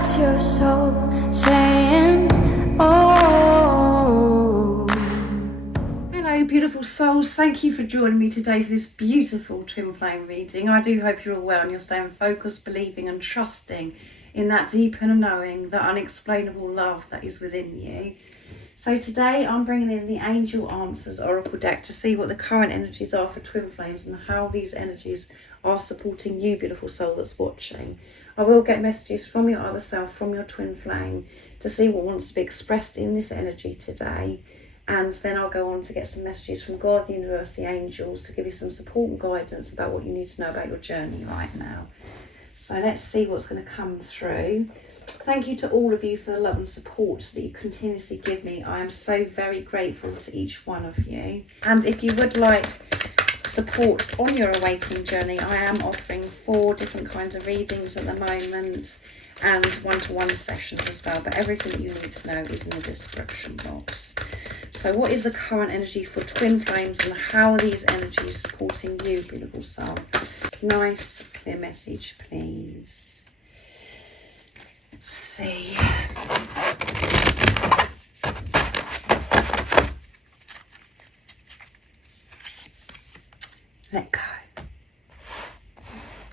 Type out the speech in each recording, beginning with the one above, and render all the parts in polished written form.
That's your soul saying, oh. Hello beautiful souls, thank you for joining me today for this beautiful twin flame reading. I do hope you're all well and you're staying focused, believing and trusting in that deep inner knowing, that unexplainable love that is within you. So today I'm bringing in the Angel Answers Oracle deck to see what the current energies are for twin flames and how these energies are supporting you, beautiful soul that's watching. I will get messages from your other self, from your twin flame, to see what wants to be expressed in this energy today. And then I'll go on to get some messages from God, the universe, the angels, to give you some support and guidance about what you need to know about your journey right now. So let's see what's going to come through. Thank you to all of you for the love and support that you continuously give me. I am so very grateful to each one of you. And if you would like support on your awakening journey, I am offering 4 different kinds of readings at the moment and one-to-one sessions as well. But everything that you need to know is in the description box. So what is the current energy for twin flames and how are these energies supporting you, beautiful soul? Nice, clear message, please. Let's see. Let go.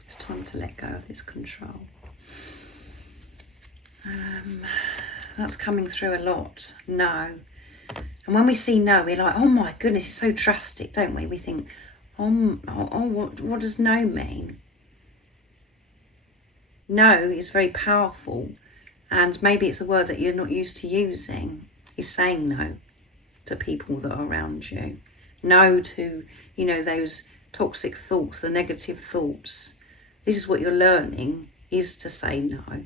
It's time to let go of this control. That's coming through a lot. No. And when we see no, we're like, oh my goodness, it's so drastic, don't we? We think, what does no mean? No is very powerful, and maybe it's a word that you're not used to using, is saying no to people that are around you. No to, those toxic thoughts, the negative thoughts. This is what you're learning, is to say no,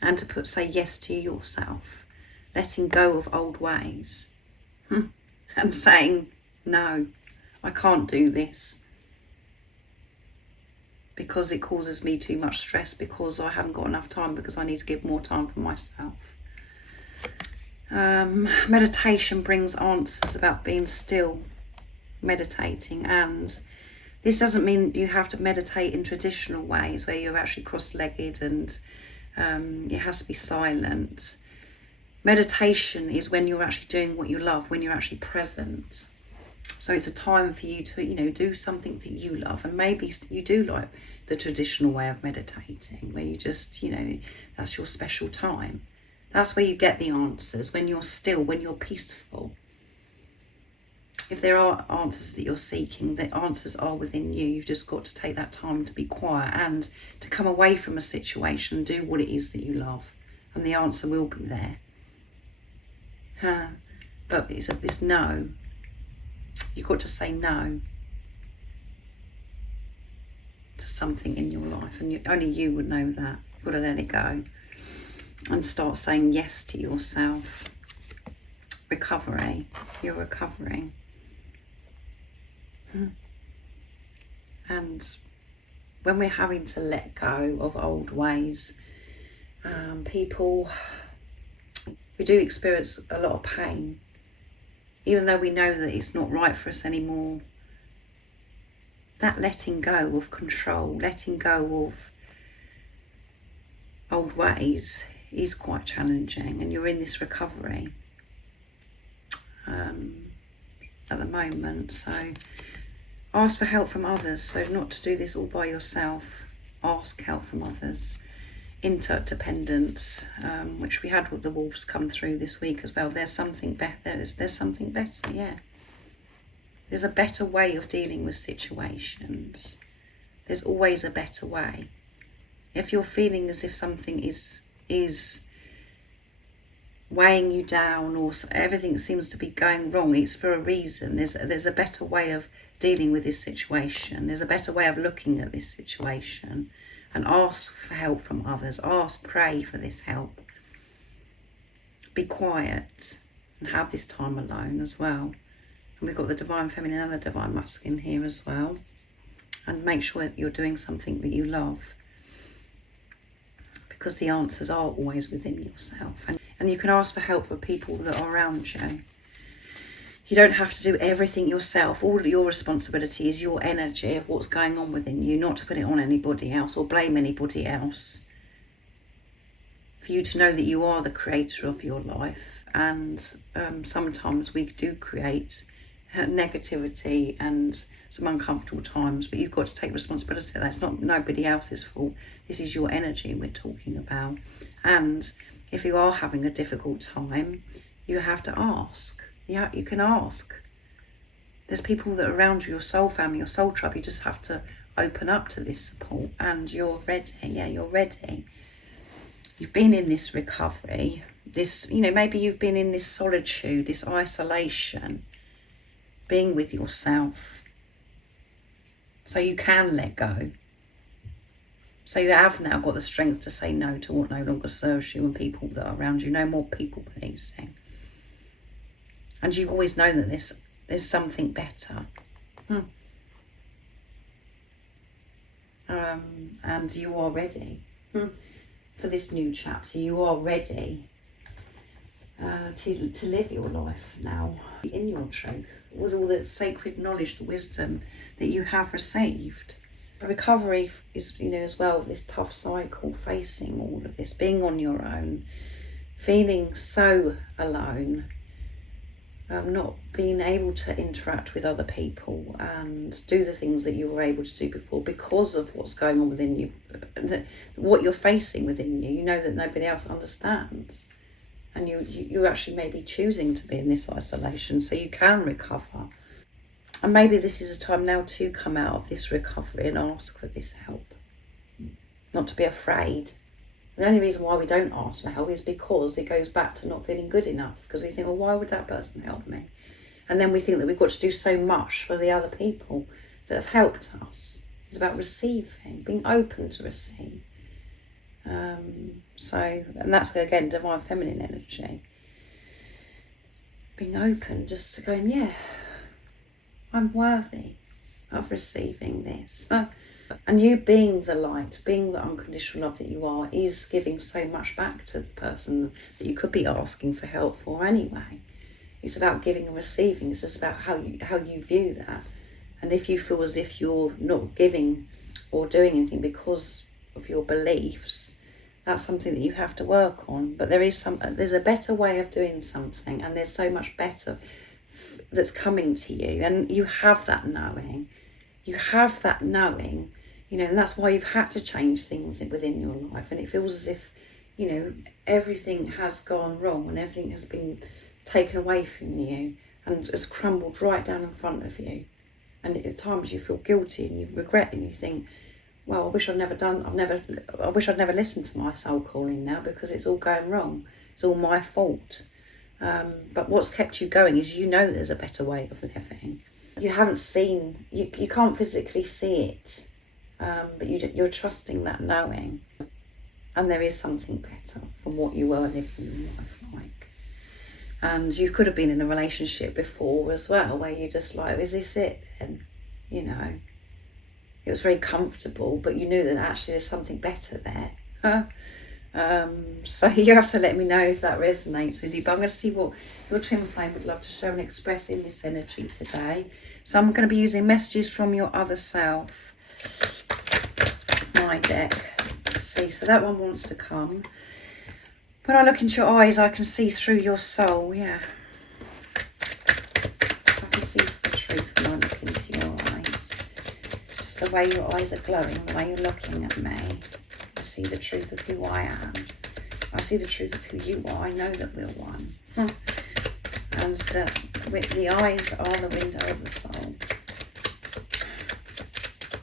and to say yes to yourself, letting go of old ways and saying, no, I can't do this because it causes me too much stress, because I haven't got enough time, because I need to give more time for myself. Meditation brings answers about being still, meditating, and this doesn't mean you have to meditate in traditional ways where you're actually cross-legged and it has to be silent. Meditation is when you're actually doing what you love, when you're actually present. So it's a time for you to, do something that you love. And maybe you do like the traditional way of meditating, where you just, that's your special time. That's where you get the answers, when you're still, when you're peaceful. If there are answers that you're seeking, the answers are within you. You've just got to take that time to be quiet and to come away from a situation and do what it is that you love. And the answer will be there. But it's this no. You've got to say no to something in your life, and only you would know that. You've got to let it go and start saying yes to yourself. Recovery. You're recovering. And when we're having to let go of old ways, we do experience a lot of pain, even though we know that it's not right for us anymore. That letting go of control, letting go of old ways is quite challenging, and you're in this recovery at the moment. So ask for help from others, so not to do this all by yourself. Ask help from others. Interdependence, which we had with the wolves come through this week as well. There's something better. There's something better. Yeah. There's a better way of dealing with situations. There's always a better way. If you're feeling as if something is weighing you down, or everything seems to be going wrong, it's for a reason. There's a better way of dealing with this situation. There's a better way of looking at this situation. And ask for help from others. Pray for this help. Be quiet and have this time alone as well. And we've got the Divine Feminine and the Divine Masculine here as well. And make sure that you're doing something that you love, because the answers are always within yourself. And you can ask for help for people that are around you. You don't have to do everything yourself. All of your responsibility is your energy of what's going on within you, not to put it on anybody else or blame anybody else. for you to know that you are the creator of your life. And sometimes we do create negativity and some uncomfortable times, but you've got to take responsibility. That's not nobody else's fault. This is your energy we're talking about. And if you are having a difficult time, you have to ask. Yeah, you can ask. There's people that are around you, your soul family, your soul tribe. You just have to open up to this support, and you're ready. Yeah, you're ready. You've been in this recovery, this, maybe you've been in this solitude, this isolation, being with yourself. So you can let go. So you have now got the strength to say no to what no longer serves you and people that are around you. No more people pleasing. And you always know that there's something better. And you are ready for this new chapter. You are ready to live your life now in your truth, with all the sacred knowledge, the wisdom that you have received. Recovery is, as well, this tough cycle, facing all of this, being on your own, feeling so alone, not being able to interact with other people and do the things that you were able to do before because of what's going on within you, what you're facing within you. You know that nobody else understands. And you actually may be choosing to be in this isolation so you can recover. And maybe this is a time now to come out of this recovery and ask for this help. Not to be afraid. The only reason why we don't ask for help is because it goes back to not feeling good enough. Because we think, well, why would that person help me? And then we think that we've got to do so much for the other people that have helped us. It's about receiving, being open to receive. And that's, again, divine feminine energy. Being open, just going, yeah, I'm worthy of receiving this. And you being the light, being the unconditional love that you are, is giving so much back to the person that you could be asking for help for anyway. It's about giving and receiving. It's just about how you view that. And if you feel as if you're not giving or doing anything because of your beliefs, that's something that you have to work on. But there's a better way of doing something, and there's so much better that's coming to you, and you have that knowing. You have that knowing, and that's why you've had to change things within your life. And it feels as if, everything has gone wrong and everything has been taken away from you and has crumbled right down in front of you. And at times you feel guilty and you regret and you think, well, I wish I'd never listened to my soul calling now, because it's all going wrong. It's all my fault. But what's kept you going is there's a better way of living. You haven't seen, you can't physically see it, but you're trusting that knowing. And there is something better from what you were living your life like. And you could have been in a relationship before as well, where you're just like, is this it then? It was very comfortable, but you knew that actually there's something better there. So you have to let me know if that resonates with you. But I'm going to see what your twin flame would love to show and express in this energy today. So I'm going to be using messages from your other self. My deck. Let's see. So that one wants to come. When I look into your eyes, I can see through your soul. Yeah. I can see the truth when I look into your eyes. Just the way your eyes are glowing, the way you're looking at me. I see the truth of who I am. I see the truth of who you are. I know that we're one. And the eyes are the window of the soul.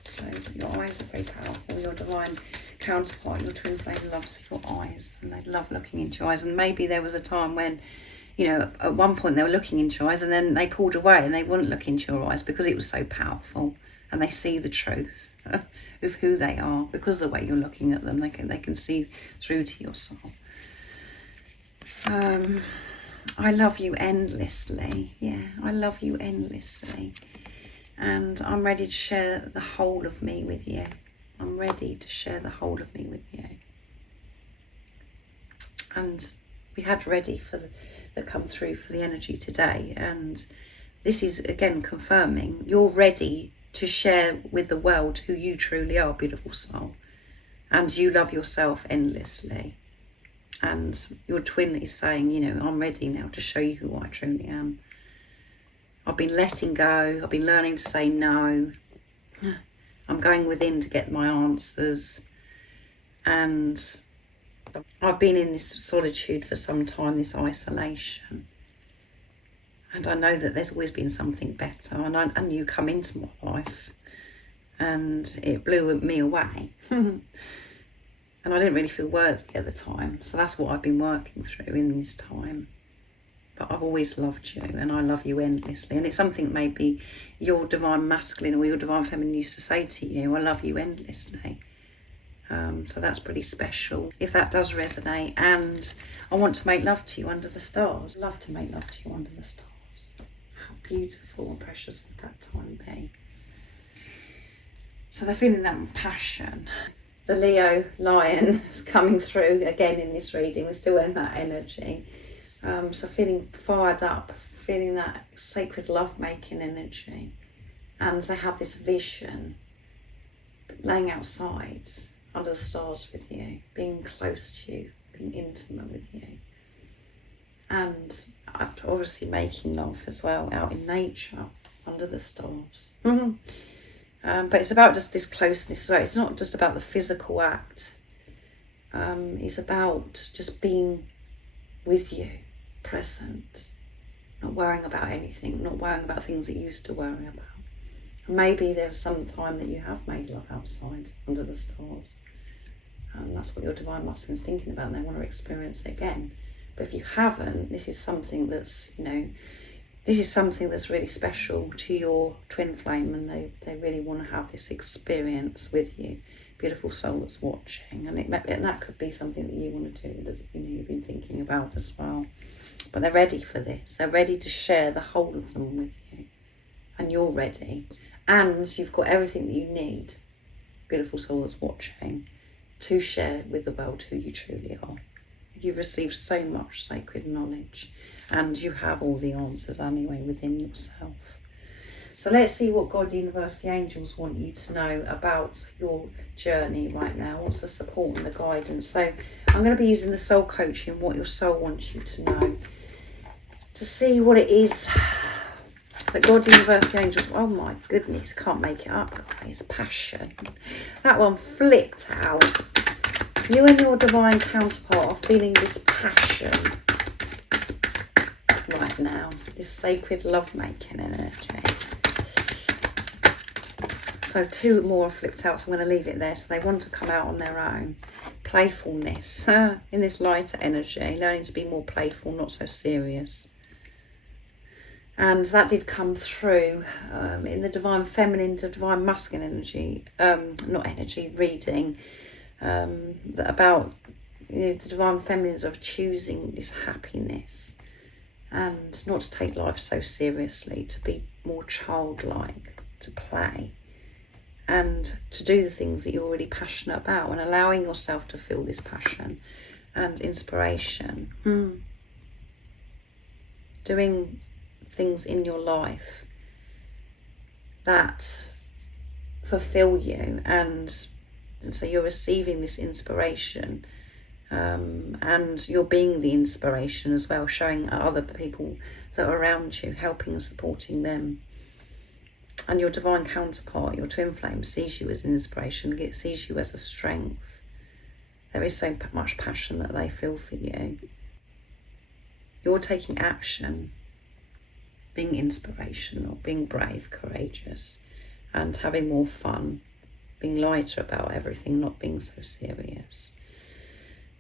So your eyes are very powerful. Your divine counterpart, your twin flame, loves your eyes. And they love looking into your eyes. And maybe there was a time when, at one point they were looking into your eyes and then they pulled away and they wouldn't look into your eyes because it was so powerful. And they see the truth of who they are because of the way you're looking at them. They can see through to your soul. I love you endlessly. Yeah, I love you endlessly. And I'm ready to share the whole of me with you. I'm ready to share the whole of me with you. And we had ready for that come through for the energy today. And this is, again, confirming you're ready to share with the world who you truly are, beautiful soul. And you love yourself endlessly. And your twin is saying, you know, I'm ready now to show you who I truly am. I've been letting go. I've been learning to say no. I'm going within to get my answers. And I've been in this solitude for some time, this isolation. And I know that there's always been something better. And you come into my life and it blew me away. And I didn't really feel worthy at the time. So that's what I've been working through in this time. But I've always loved you, and I love you endlessly. And it's something maybe your divine masculine or your divine feminine used to say to you, I love you endlessly. So that's pretty special. If that does resonate, and I want to make love to you under the stars. Love to make love to you under the stars. How beautiful and precious would that time be? So they're feeling that passion. The Leo lion is coming through again in this reading. We're still in that energy. So feeling fired up, feeling that sacred love-making energy. And they have this vision, laying outside under the stars with you, being close to you, being intimate with you. And obviously making love as well, out in nature, under the stars. But it's about just this closeness. So it's not just about the physical act. It's about just being with you, present, not worrying about anything, not worrying about things that you used to worry about. And maybe there was some time that you have made love outside, under the stars. And that's what your divine masculine is thinking about, and they want to experience it again. But if you haven't, this is something that's, you know, this is something that's really special to your twin flame, and they really want to have this experience with you. Beautiful soul that's watching, and that could be something that you want to do, that, you know, you've been thinking about as well. But they're ready for this. They're ready to share the whole of them with you, and you're ready, and you've got everything that you need, beautiful soul that's watching, to share with the world who you truly are. You've received so much sacred knowledge, and you have all the answers anyway within yourself. So let's see what God, universe, the angels want you to know about your journey right now. What's the support and the guidance? So I'm going to be using the soul coaching, what your soul wants you to know, to see what it is that God, universe, the angels, oh my goodness, can't make it up, guys. Passion. That one flipped out. You and your divine counterpart are feeling this passion right now, this sacred love-making energy. So two more flipped out, so I'm going to leave it there. So they want to come out on their own. Playfulness in this lighter energy, learning to be more playful, not so serious. And that did come through in the divine feminine to divine masculine energy, reading, that about, you know, the divine feminines of choosing this happiness and not to take life so seriously, to be more childlike, to play, and to do the things that you're really passionate about, and allowing yourself to feel this passion and inspiration. Doing things in your life that fulfill you, and so you're receiving this inspiration, and you're being the inspiration as well, showing other people that are around you, helping and supporting them. And your divine counterpart, your twin flame, sees you as an inspiration, sees you as a strength. There is so much passion that they feel for you. You're taking action, being inspirational, being brave, courageous, and having more fun, being lighter about everything, not being so serious.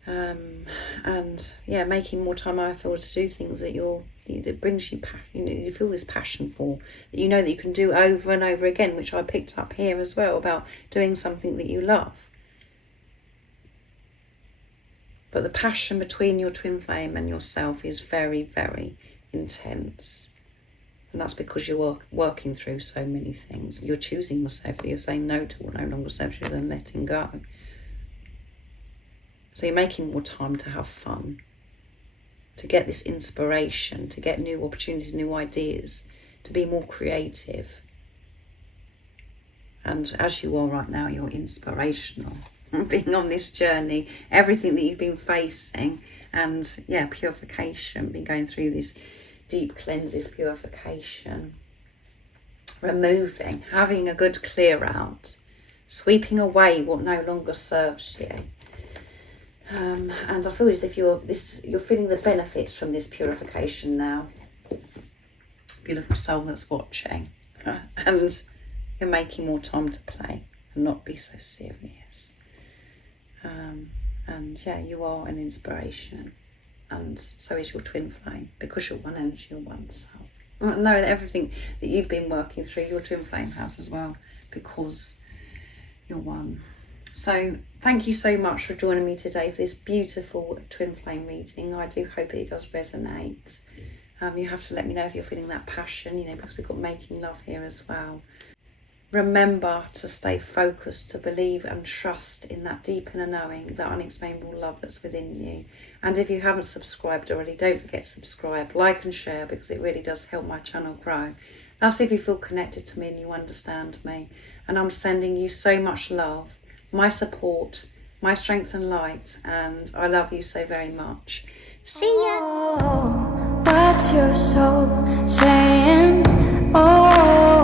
And yeah, making more time, I feel, to do things that that brings you, you feel this passion for, that you know that you can do over and over again, which I picked up here as well, about doing something that you love. But the passion between your twin flame and yourself is very, very intense. And that's because you're working through so many things. You're choosing yourself, you're saying no to what no longer serves you and letting go. So you're making more time to have fun, to get this inspiration, to get new opportunities, new ideas, to be more creative. And as you are right now, you're inspirational. being on this journey, everything that you've been facing, and yeah, purification, been going through this deep cleanse, this purification, removing, having a good clear out, sweeping away what no longer serves you. And I feel as if you're feeling the benefits from this purification now. Beautiful soul that's watching, and you're making more time to play and not be so serious. And yeah, you are an inspiration, and so is your twin flame, because you're one energy, you're one soul. Know that everything that you've been working through, your twin flame has as well, because you're one. So thank you so much for joining me today for this beautiful twin flame reading. I do hope it does resonate. You have to let me know if you're feeling that passion, because we've got making love here as well. Remember to stay focused, to believe and trust in that deep inner knowing, that unexplainable love that's within you. And if you haven't subscribed already, don't forget to subscribe, like and share, because it really does help my channel grow. That's if you feel connected to me and you understand me. And I'm sending you so much love, my support, my strength and light, and I love you so very much. See ya! Oh, what's your soul saying? Oh.